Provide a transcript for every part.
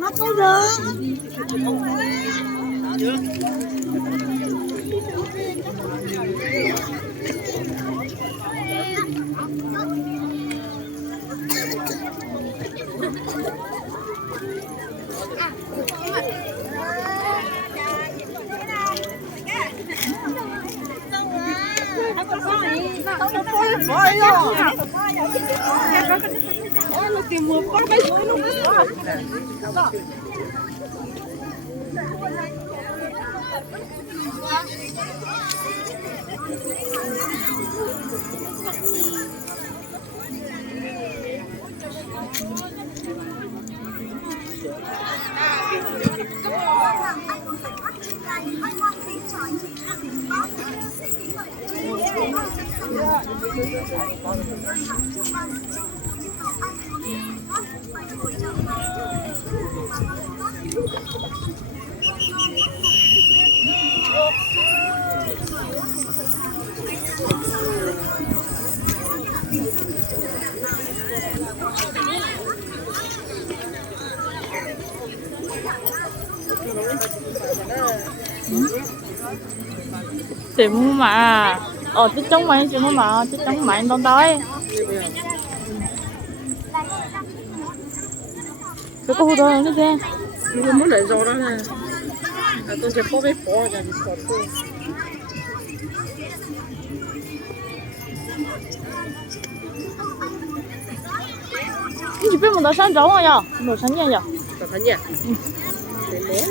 Nó có được. Nó tìm một con bay xuống luôn. Chị muốn mà chứ chống mày chị muốn mà chứ chống mày đông tới cái cô đó nó kia Mình muốn lấy rau đó nè. Tôi sẽ có cái phở là đi sọt thôi. chị biết một đợt sáng giống rồi nhở một sáng nhỉ nhở Có thấy nhỉ? Để món.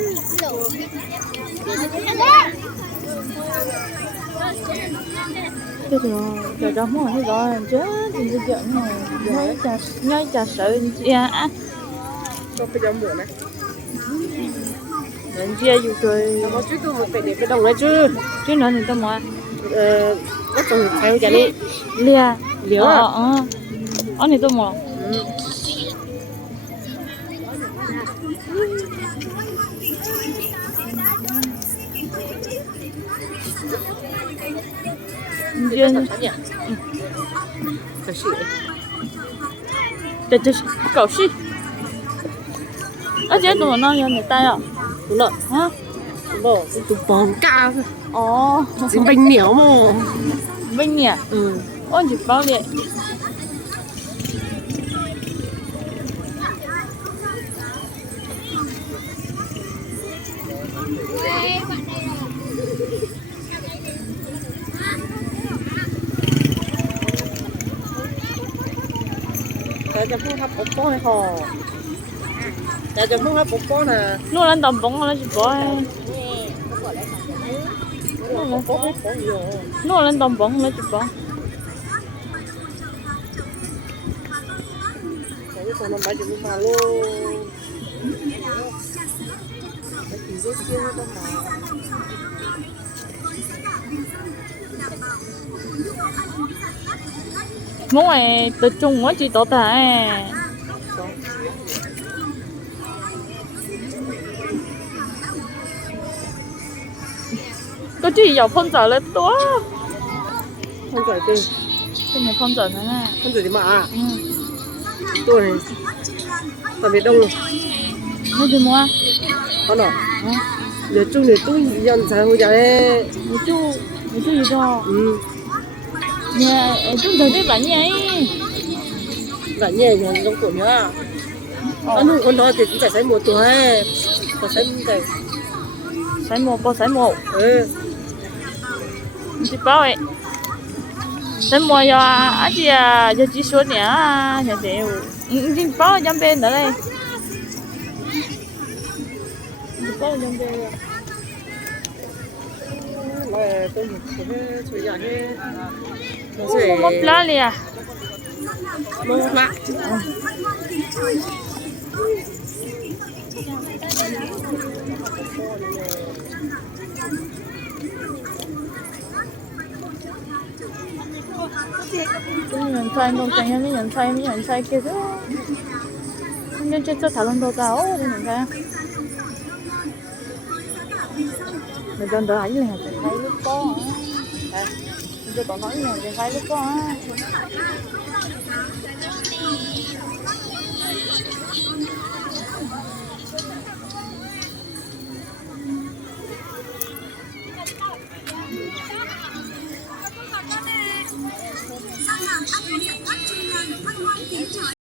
cái rồi cho mua hết rồi chứ thì bây giờ nói trà sợ chị à Cho cái giấm bữa này. nên chia dù rồi Nó có chút tôi một cái cái đồng này chứ. chứ nữa thì tao mua Nó trồng theo cái đi. lia Liễu à? anh thì tao mua Dân nhỉ? Cái gì? để cậu xí ở trên tụi nó người ta à Đúng rồi. hả Bỏ tụi bóng ca. ồ Chỉ bánh néo mà. bên nhỉ ôi chị bao vậy Để cho phương hấp bột bó hay hò. Để cho phương hấp bột bó nè. nó lên tầm bóng nó chỉ bỏ Bột bó hết bó nhiều. nó lên tầm bóng nó chỉ bỏ Cái con nó bán cho mình mà luôn. Cái gì rất kia đó mà. muốn mày tập trung quá chị tổ tài có chị dầu phân giờ lên tốt Không phải tên. cái này phân giờ nữa nè Không phải thì mà à. Tôi này. Tao biết đông rồi. nó đi mua Con nào? Để chung để tôi dần sáng hồi đấy. một chút gì đó nhà chúng tôi đi bán nhảy Cả nhẹ nhàng trong cổ nhá. Anh hùng con đó thì cũng phải sấy một tuổi. Có sấy cái. sấy một chị bảo ấy sấy một giờ chị giờ chị số nhỉ nhà đều chị bảo trong bên nữa đây chị bảo trong bên Mà tôi chơi nhà hết. một lá liền Một lạ. nhận sai không chẳng những nhận sai kia đó nhưng chết thảo luận đồ cao thì nhận sai người dân đó ấy là phải thấy lúc có bây giờ có nói là phải thấy lúc có 警察